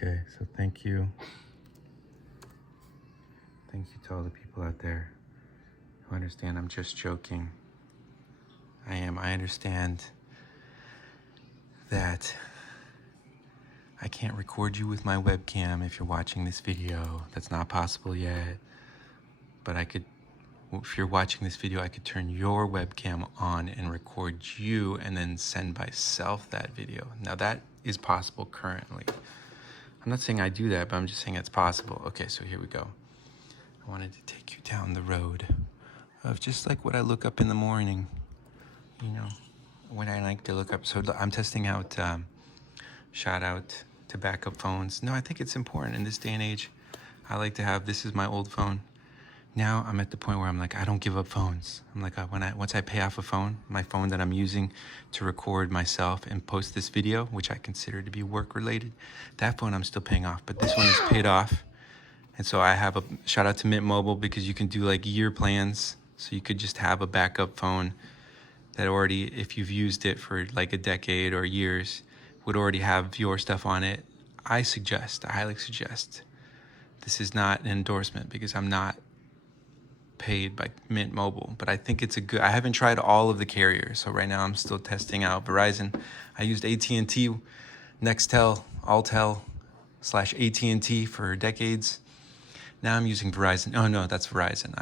Okay, so thank you. Thank you to all the people out there who understand I'm just joking. I understand that I can't record you with my webcam if you're watching this video. That's not possible yet. But if you're watching this video, I could turn your webcam on and record you and then send myself that video. Now that is possible currently. I'm not saying I do that, but I'm just saying it's possible. Okay, so here we go. I wanted to take you down the road of just like what I look up in the morning, you know, when I like to look up. So I'm testing out, shout out to backup phones. No, I think it's important in this day and age. I like to have, this is my old phone. Now I'm at the point where I'm like, I don't give up phones. I'm like, once I pay off a phone, my phone that I'm using to record myself and post this video, which I consider to be work related, that phone I'm still paying off, but this one is paid off. And so I have a shout out to Mint Mobile because you can do like year plans. So you could just have a backup phone that already, if you've used it for like a decade or years, would already have your stuff on it. I highly suggest, this is not an endorsement because I'm not paid by Mint Mobile, but I think it's I haven't tried all of the carriers. So right now I'm still testing out Verizon. I used AT&T, Nextel, Alltel / AT&T for decades. Now I'm using Verizon. Oh no, that's Verizon.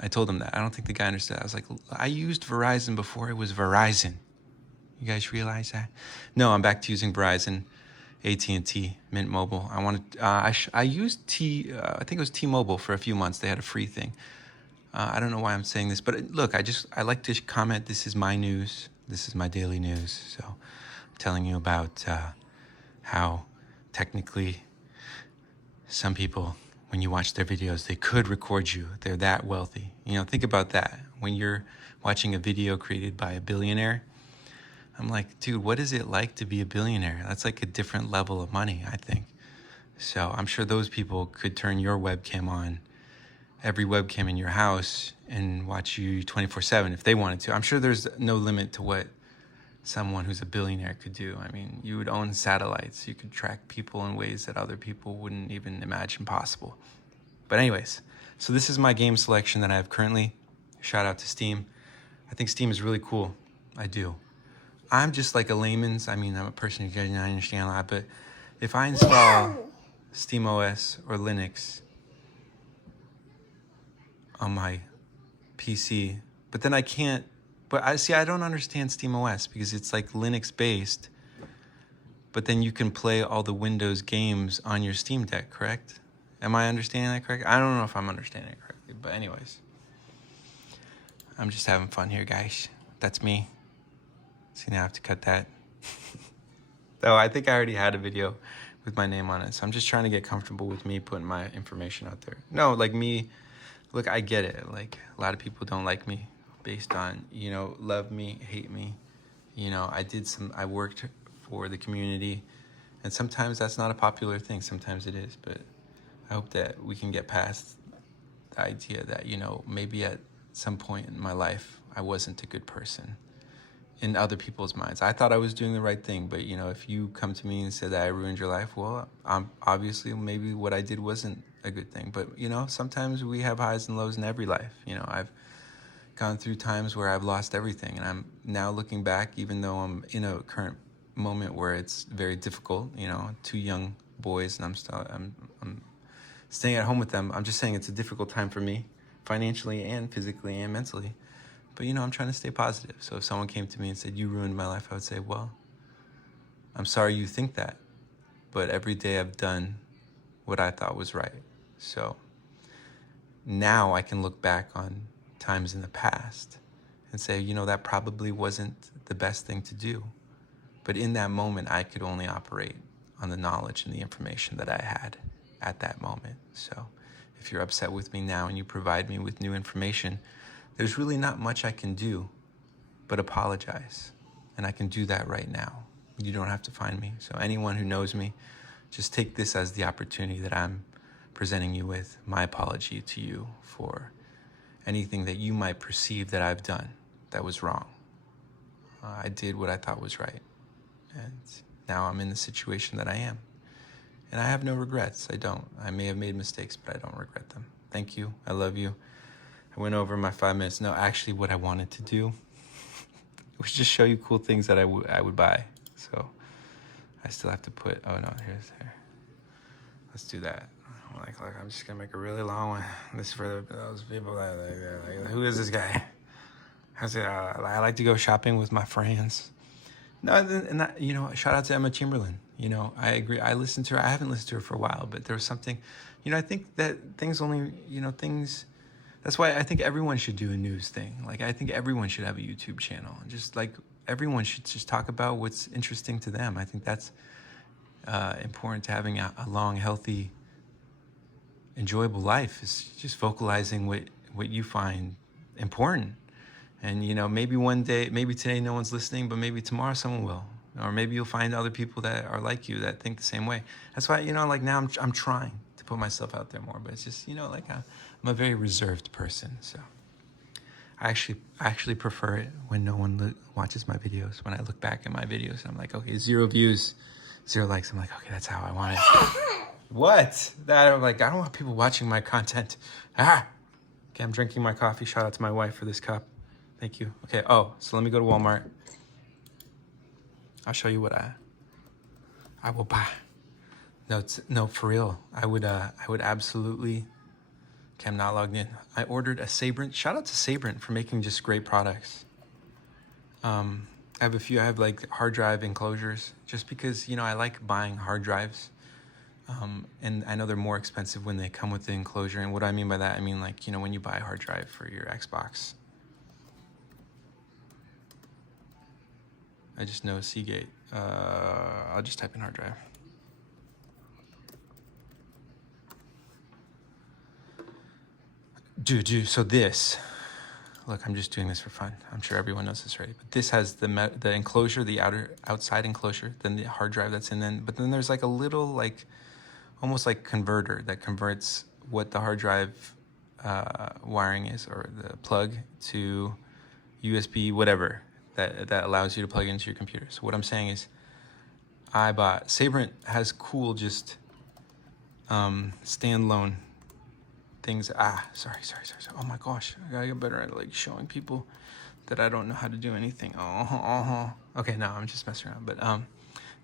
I told him that. I don't think the guy understood. I was like, I used Verizon before it was Verizon. You guys realize that? No, I'm back to using Verizon, AT&T, Mint Mobile. I used I think it was T-Mobile for a few months. They had a free thing. I don't know why I'm saying this, but look, I like to comment. This is my news. This is my daily news. So I'm telling you about how technically some people, when you watch their videos, they could record you. They're that wealthy. You know, think about that. When you're watching a video created by a billionaire, I'm like, dude, what is it like to be a billionaire? That's like a different level of money, I think. So I'm sure those people could turn your webcam on, every webcam in your house, and watch you 24/7 if they wanted to. I'm sure there's no limit to what someone who's a billionaire could do. I mean, you would own satellites. You could track people in ways that other people wouldn't even imagine possible. But anyways, so this is my game selection that I have currently. Shout out to Steam. I think Steam is really cool. I do. I'm just like a layman's. I mean, I'm a person who doesn't understand a lot, but if I install Steam OS or Linux on my PC, but then I can't, I don't understand Steam OS because it's like Linux based, but then you can play all the Windows games on your Steam Deck, correct? Am I understanding that correctly? I don't know if I'm understanding it correctly, but anyways, I'm just having fun here, guys. That's me. See, now I have to cut that. Though I think I already had a video with my name on it, so I'm just trying to get comfortable with me putting my information out there. No, like me, look, I get it. Like, a lot of people don't like me based on, you know, love me, hate me. You know, I worked for the community, and sometimes that's not a popular thing. Sometimes it is, but I hope that we can get past the idea that, you know, maybe at some point in my life, I wasn't a good person in other people's minds. I thought I was doing the right thing, but, you know, if you come to me and said that I ruined your life, well, obviously maybe what I did wasn't a good thing. But, you know, sometimes we have highs and lows in every life. You know, I've gone through times where I've lost everything, and I'm now looking back, even though I'm in a current moment where it's very difficult, you know, 2 young boys, and I'm staying at home with them. I'm just saying it's a difficult time for me, financially and physically and mentally. But, you know, I'm trying to stay positive. So if someone came to me and said, you ruined my life, I would say, well, I'm sorry you think that, but every day I've done what I thought was right. So now I can look back on times in the past and say, you know, that probably wasn't the best thing to do. But in that moment, I could only operate on the knowledge and the information that I had at that moment. So if you're upset with me now and you provide me with new information, there's really not much I can do but apologize. And I can do that right now. You don't have to find me. So anyone who knows me, just take this as the opportunity that I'm presenting you with, my apology to you for anything that you might perceive that I've done that was wrong. I did what I thought was right. And now I'm in the situation that I am. And I have no regrets. I don't. I may have made mistakes, but I don't regret them. Thank you. I love you. I went over my 5 minutes. No, actually what I wanted to do was just show you cool things that I would buy. So I still have to put, oh no, here. Let's do that. Like, I'm just gonna make a really long one. This is for those people that, like, who is this guy? I like to go shopping with my friends. No, and that, you know, shout out to Emma Chamberlain. You know, I agree. I listened to her. I haven't listened to her for a while, but there was something, you know, I think that things only, you know, things, that's why I think everyone should do a news thing. Like, I think everyone should have a YouTube channel. And just like, everyone should just talk about what's interesting to them. I think that's important to having a long, healthy, enjoyable life, is just vocalizing what you find important. And, you know, maybe one day, maybe today no one's listening, but maybe tomorrow someone will. Or maybe you'll find other people that are like you, that think the same way. That's why, you know, like now I'm trying to put myself out there more, but it's just, you know, like I'm a very reserved person. So I actually prefer it when no one watches my videos. When I look back at my videos and I'm like, okay, 0 views, 0 likes. I'm like, okay, that's how I want it. What? That I'm like, I don't want people watching my content. Okay, I'm drinking my coffee. Shout out to my wife for this cup. Thank you. Okay. Oh, so let me go to Walmart. I'll show you what I will buy. No, for real. I would absolutely. Okay, I'm not logged in. I ordered a Sabrent. Shout out to Sabrent for making just great products. I have a few. I have like hard drive enclosures, just because, you know, I like buying hard drives. And I know they're more expensive when they come with the enclosure. And what do I mean by that? I mean, like, you know, when you buy a hard drive for your Xbox. I just know Seagate. I'll just type in hard drive. Dude, so this, look, I'm just doing this for fun. I'm sure everyone knows this already, but this has the enclosure, the outside enclosure, then the hard drive that's in, but then there's like a little, like, almost like converter that converts what the hard drive wiring is, or the plug, to USB, whatever, that allows you to plug into your computer. So what I'm saying is, I bought, Sabrent has cool, just standalone things. Sorry. Oh my gosh, I gotta get better at like showing people that I don't know how to do anything. Okay, no, I'm just messing around. But no,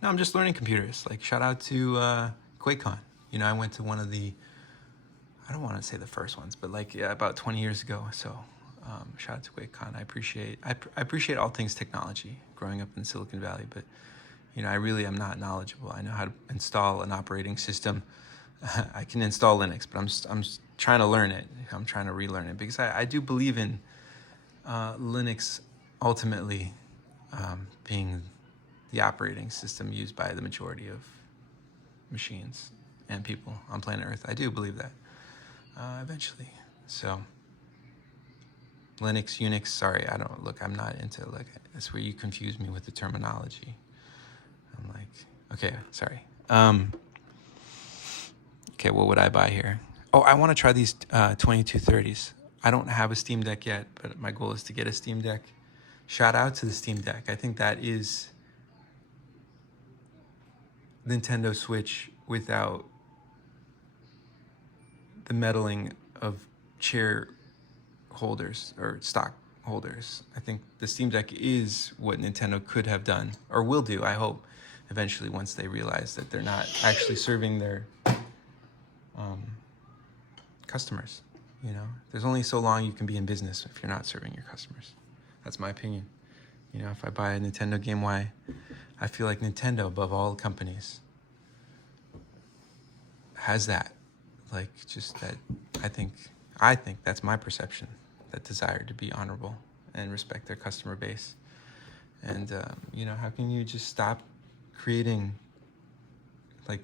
I'm just learning computers. Like, shout out to QuakeCon. You know, I went to one of the, I don't want to say the first ones, but like, yeah, about 20 years ago. So shout out to QuakeCon. I appreciate all things technology, growing up in Silicon Valley, but you know, I really am not knowledgeable. I know how to install an operating system. I can install Linux, but I'm trying to learn it. I'm trying to relearn it, because I do believe in Linux ultimately being the operating system used by the majority of machines and people on planet Earth. I do believe that eventually. So Linux, Unix, sorry, I'm not into, like, that's where you confuse me with the terminology. I'm like, okay, sorry. Okay, what would I buy here? Oh, I want to try these 2230s. I don't have a Steam Deck yet, but my goal is to get a Steam Deck. Shout out to the Steam Deck. I think that is Nintendo Switch without the meddling of chair holders or stock holders. I think the Steam Deck is what Nintendo could have done, or will do, I hope, eventually, once they realize that they're not actually serving their customers. You know, there's only so long you can be in business if you're not serving your customers. That's my opinion. You know, if I buy a Nintendo game, why? I feel like Nintendo, above all companies, has that, like, just that. I think that's my perception, that desire to be honorable and respect their customer base. And you know, how can you just stop creating like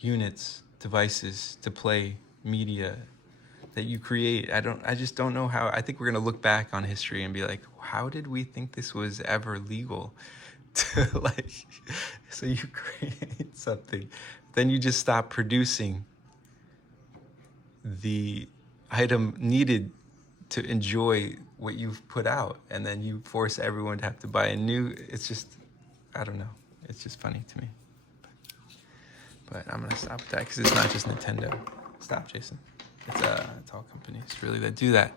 units, devices to play media that you create? I just don't know how. I think we're gonna look back on history and be like, how did we think this was ever legal? To, like, so you create something, then you just stop producing the item needed to enjoy what you've put out, and then you force everyone to have to buy a new. It's just, I don't know. It's just funny to me. But I'm gonna stop with that because it's not just Nintendo. Stop, Jason. It's all companies really that do that.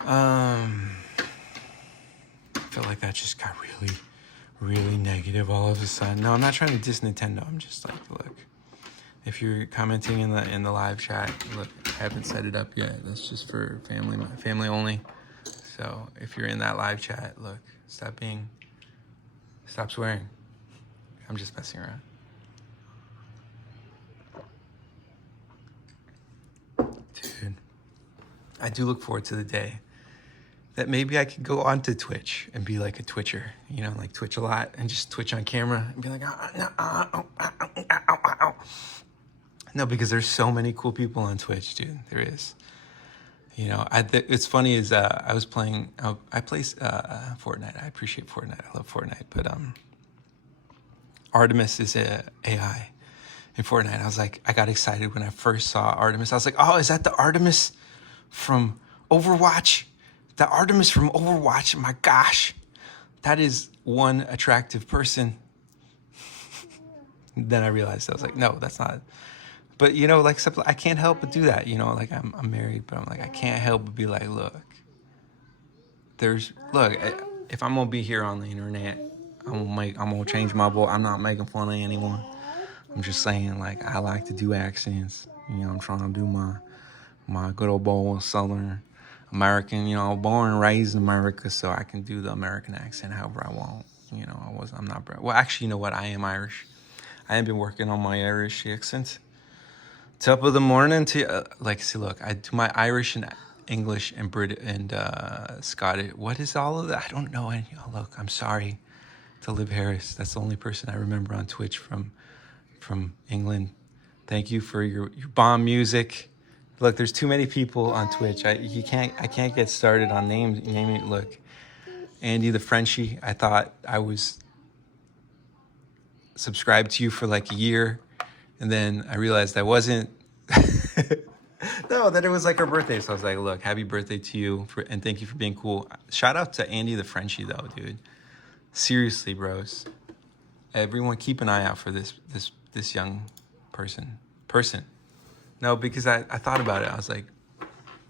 I feel like that just got really, really negative all of a sudden. No, I'm not trying to diss Nintendo. I'm just like, look, if you're commenting in the live chat, look, I haven't set it up yet. That's just for family only. So if you're in that live chat, look, stop swearing. I'm just messing around. Dude, I do look forward to the day that maybe I could go onto Twitch and be like a Twitcher, you know, like Twitch a lot and just Twitch on camera and be like, no, because there's so many cool people on Twitch, dude. There is. You know, it's funny is I was playing, I play Fortnite. I appreciate Fortnite. I love Fortnite, but Artemis is a AI in Fortnite. I was like, I got excited when I first saw Artemis. I was like, oh, is that the Artemis from Overwatch? The Artemis from Overwatch, my gosh, that is one attractive person. Then I realized, I was like, no, that's not. But, you know, like, I can't help but do that. You know, like, I'm married, but I'm like, I can't help but be like, look, if I'm going to be here on the internet, I'm going to change my voice. I'm not making fun of anyone. I'm just saying, like, I like to do accents. You know, I'm trying to do my good old boy Southern American, you know, born and raised in America, so I can do the American accent however I want. You know, I'm not, well, actually, you know what? I am Irish. I have been working on my Irish accent. Top of the morning to, see, look, I do my Irish and English and Brit and Scottish. What is all of that? I don't know. Look, I'm sorry to Liv Harris. That's the only person I remember on Twitch from England. Thank you for your bomb music. Look, there's too many people on Twitch. I can't get started on naming. Look, Andy the Frenchie. I thought I was subscribed to you for like a year, and then I realized I wasn't. No, that it was like her birthday. So I was like, look, happy birthday to you, and thank you for being cool. Shout out to Andy the Frenchie though, dude. Seriously, bros. Everyone, keep an eye out for this young person. No, because I thought about it. I was like,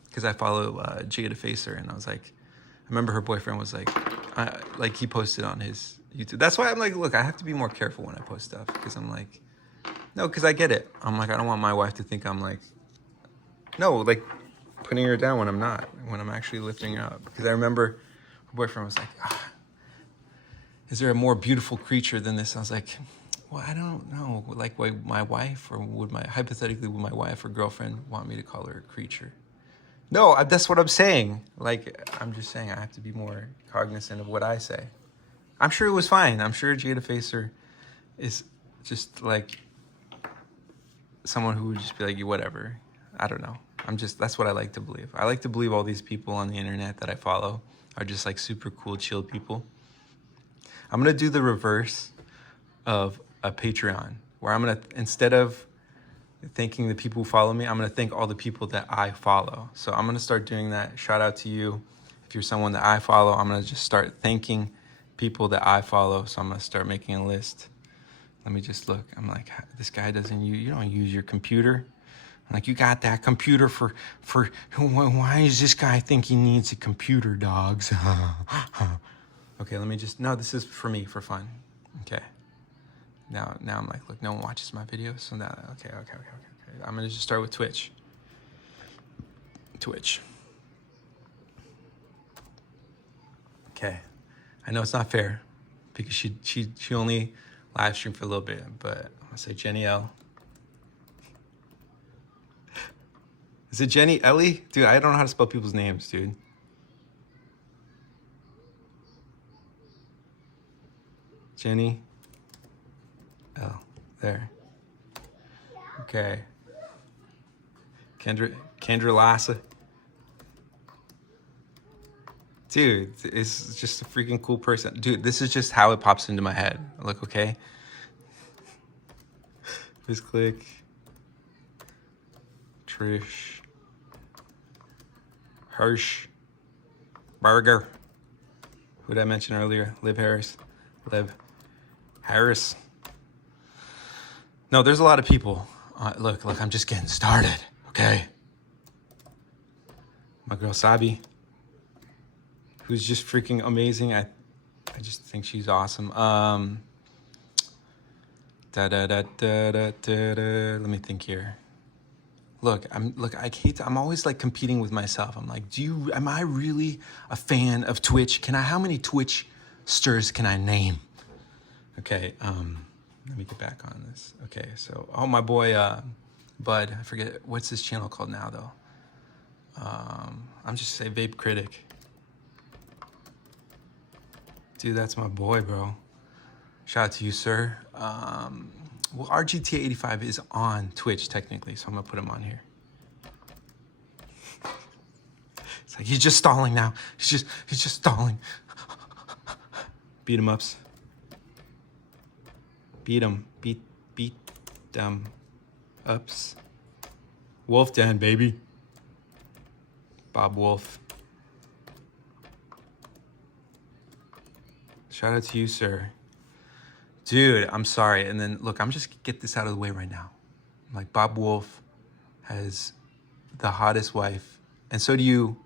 because I follow Jada Facer, and I was like, I remember her boyfriend was like he posted on his YouTube. That's why I'm like, look, I have to be more careful when I post stuff, because I'm like, no, because I get it. I'm like, I don't want my wife to think I'm like, no, like putting her down when I'm not, when I'm actually lifting her up. Because I remember her boyfriend was like, is there a more beautiful creature than this? I was like, well, I don't know. Like, my wife, or hypothetically, would my wife or girlfriend want me to call her a creature? No, that's what I'm saying. Like, I'm just saying I have to be more cognizant of what I say. I'm sure it was fine. I'm sure Jada Facer is just like someone who would just be like, whatever. I don't know. That's what I like to believe. I like to believe all these people on the internet that I follow are just like super cool, chill people. I'm going to do the reverse of a Patreon, where I'm going to, instead of thanking the people who follow me, I'm going to thank all the people that I follow. So I'm going to start doing that. Shout out to you. If you're someone that I follow, I'm going to just start thanking people that I follow. So I'm going to start making a list. Let me just look. I'm like, this guy you don't use your computer. I'm like, you got that computer for, why does this guy think he needs a computer, dogs? Okay, no, this is for me, for fun. Okay. Now I'm like, look, no one watches my videos. So now, okay. I'm gonna just start with Twitch. Okay. I know it's not fair because she only live streamed for a little bit, but I'm gonna say Jenny L. Is it Jenny Ellie? Dude, I don't know how to spell people's names, dude. Jenny L. There. Okay. Kendra Lassa. Dude, it's just a freaking cool person. Dude, this is just how it pops into my head. Look, okay? Just click. Trish. Hirsch. Burger. Who did I mention earlier? Liv Harris. No, there's a lot of people. Look, I'm just getting started, okay? My girl Sabi, who's just freaking amazing. I just think she's awesome. Let me think here. Look, I'm always like competing with myself. I'm like, am I really a fan of Twitch? How many Twitch sters can I name? Okay, let me get back on this. Okay, so, my boy, Bud, I forget, what's his channel called now though? I'm just say Vape Critic. Dude, that's my boy, bro. Shout out to you, sir. Well, our GTA 85 is on Twitch technically, so I'm gonna put him on here. It's like he's just stalling now. He's just stalling. Beat him ups. Beat them ups. Wolf Den, baby. Bob Wolf. Shout out to you, sir. Dude, I'm sorry. And then, look, I'm just get this out of the way right now. Like, Bob Wolf has the hottest wife, and so do you,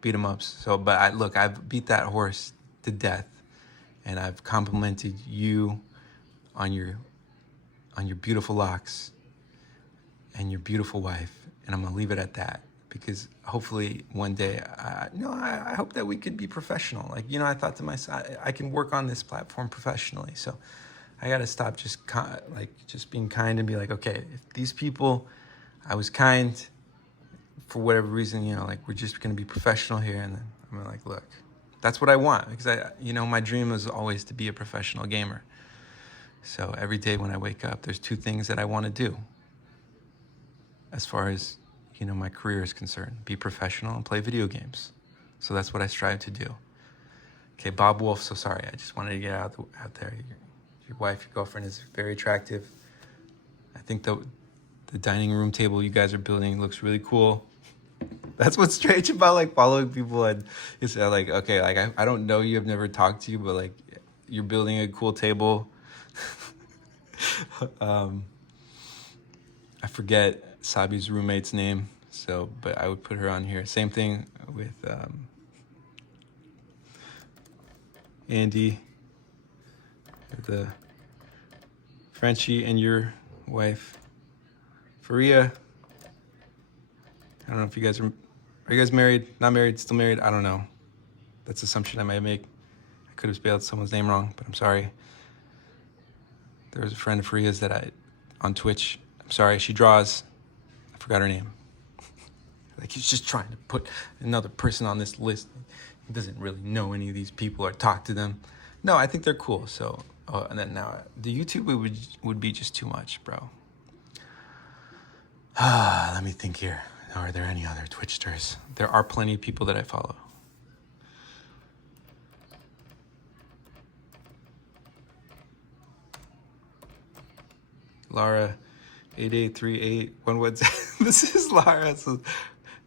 beat 'em ups. So, but I've beat that horse to death, and I've complimented you on your beautiful locks and your beautiful wife, and I'm gonna leave it at that, because hopefully one day, I hope that we could be professional. Like, I thought to myself, I can work on this platform professionally, so I gotta stop just being kind and be like, okay, if these people, I was kind for whatever reason, we're just gonna be professional here. And then I'm like, look, that's what I want, because my dream is always to be a professional gamer. So every day when I wake up, there's two things that I want to do as far as, my career is concerned: be professional and play video games. So that's what I strive to do. Okay, Bob Wolf, so sorry, I just wanted to get out there. Your wife, your girlfriend is very attractive. I think the dining room table you guys are building looks really cool. That's what's strange about following people, and it's okay, I don't know you, I've never talked to you, but you're building a cool table. I forget Sabi's roommate's name, but I would put her on here. Same thing with Andy, the Frenchie, and your wife, Faria. I don't know if you guys are you guys married? Not married? Still married? I don't know. That's an assumption I might make. I could have spelled someone's name wrong, but I'm sorry. There was a friend of Faria's on Twitch. I'm sorry, she draws. I forgot her name. He's just trying to put another person on this list. He doesn't really know any of these people or talk to them. No, I think they're cool. So, and then now the YouTube would be just too much, bro. Let me think here. Are there any other Twitchsters? There are plenty of people that I follow. Lara, 8838. This is Lara. So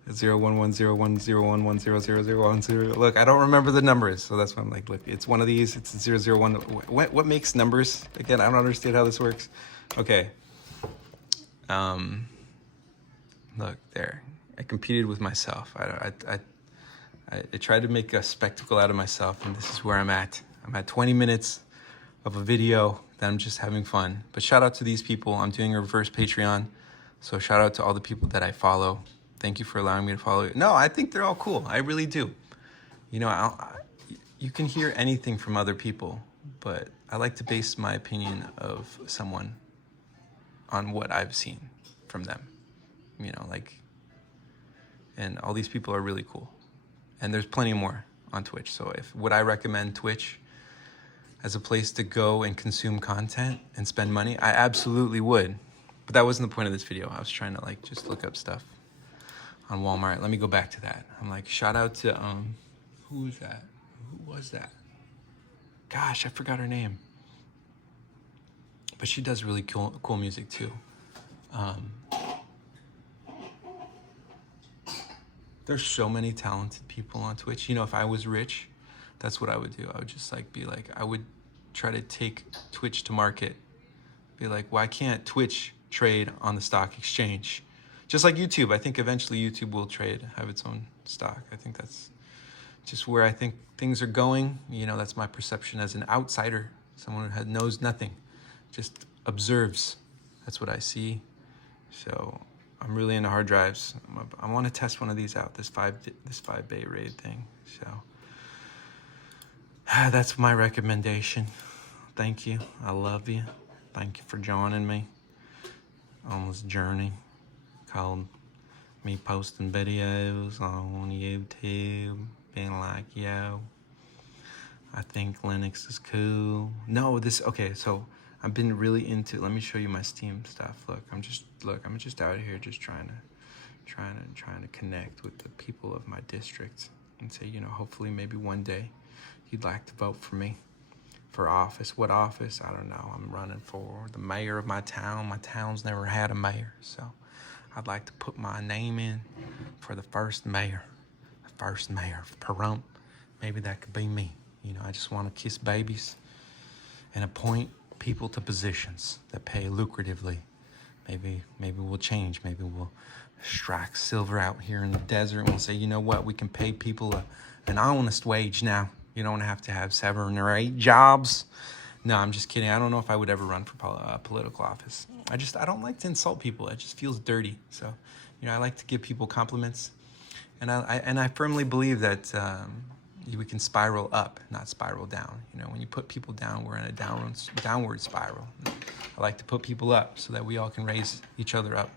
011010101100010. Look, I don't remember the numbers, so that's why I'm like, look, it's one of these. It's 001. What makes numbers? Again, I don't understand how this works. Okay. Look there. I competed with myself. I tried to make a spectacle out of myself, and this is where I'm at. I'm at 20 minutes of a video that I'm just having fun. But shout out to these people. I'm doing a reverse Patreon, so shout out to all the people that I follow. Thank you for allowing me to follow you. No, I think they're all cool. I really do. You can hear anything from other people, but I like to base my opinion of someone on what I've seen from them. And all these people are really cool. And there's plenty more on Twitch. So would I recommend Twitch as a place to go and consume content and spend money? I absolutely would. But that wasn't the point of this video. I was trying to just look up stuff on Walmart. Let me go back to that. I'm shout out to, who was that? Who was that? Gosh, I forgot her name. But she does really cool music too. There's so many talented people on Twitch. If I was rich, that's what I would do. I would just I would try to take Twitch to market Be like, why can't Twitch trade on the stock exchange? Just like YouTube. I think eventually YouTube will have its own stock. I think that's just where I think things are going. You know, that's my perception as an outsider, someone who knows nothing, just observes. That's what I see. So I'm really into hard drives. I want to test one of these out, this 5-bay RAID thing. So that's my recommendation. Thank you. I love you. Thank you for joining me on this journey called me posting videos on YouTube, being like, yo, I think Linux is cool. No, okay, so I've been really into, let me show you my Steam stuff. Look, I'm just out here just trying to connect with the people of my district and say, you know, hopefully maybe one day you'd like to vote for me for office. What office? I don't know. I'm running for the mayor of my town. My town's never had a mayor, so I'd like to put my name in for the first mayor of Pahrump. Maybe that could be me. You know, I just want to kiss babies and appoint people to positions that pay lucratively. Maybe we'll change. Maybe we'll strike silver out here in the desert and we'll say, you know what, we can pay people an honest wage now. You don't have to have 7 or 8 jobs. No, I'm just kidding. I don't know if I would ever run for political office. I don't like to insult people. It just feels dirty. So, you know, I like to give people compliments. And I firmly believe that we can spiral up, not spiral down. You know, when you put people down, we're in a downward spiral. I like to put people up so that we all can raise each other up.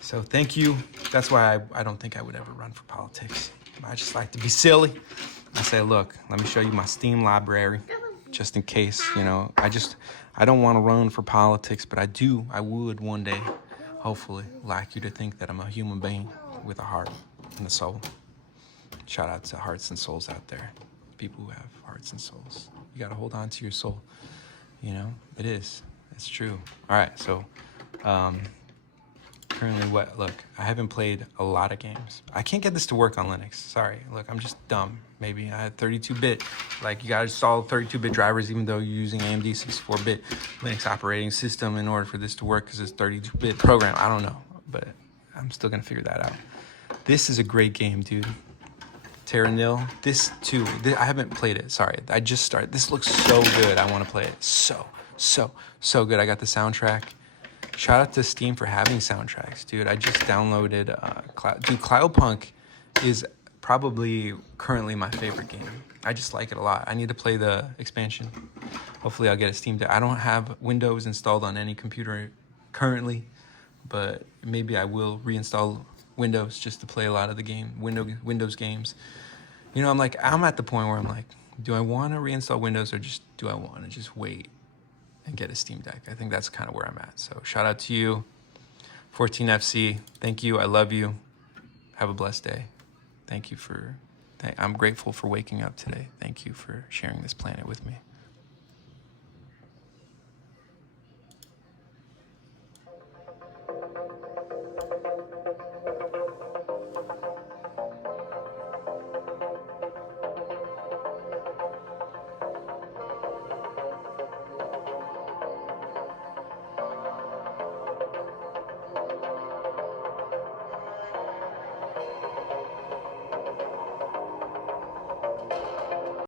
So thank you. That's why I don't think I would ever run for politics. I just like to be silly. I say, look, let me show you my Steam library, just in case, you know. I don't want to run for politics, but I would one day, hopefully, like you to think that I'm a human being with a heart and a soul. Shout out to hearts and souls out there, people who have hearts and souls. You got to hold on to your soul, you know. It's true. All right, so currently look, I haven't played a lot of games. I can't get this to work on Linux. Sorry. Look, I'm just dumb. Maybe I had 32-bit. Like, you got to install 32-bit drivers even though you're using AMD 64-bit Linux operating system in order for this to work because it's 32-bit program. I don't know, but I'm still going to figure that out. This is a great game, dude. Terra Nil. This, too. I haven't played it. Sorry. I just started. This looks so good. I want to play it. So good. I got the soundtrack. Shout out to Steam for having soundtracks, dude. I just downloaded Cloudpunk is probably currently my favorite game. I just like it a lot. I need to play the expansion. Hopefully I'll get a Steam Deck. I don't have Windows installed on any computer currently, but maybe I will reinstall Windows just to play a lot of the Windows games. You know, I'm at the point where I'm like, do I want to reinstall Windows or do I want to just wait and get a Steam Deck? I think that's kind of where I'm at. So shout out to you, 14FC. Thank you. I love you. Have a blessed day. Thank you I'm grateful for waking up today. Thank you for sharing this planet with me.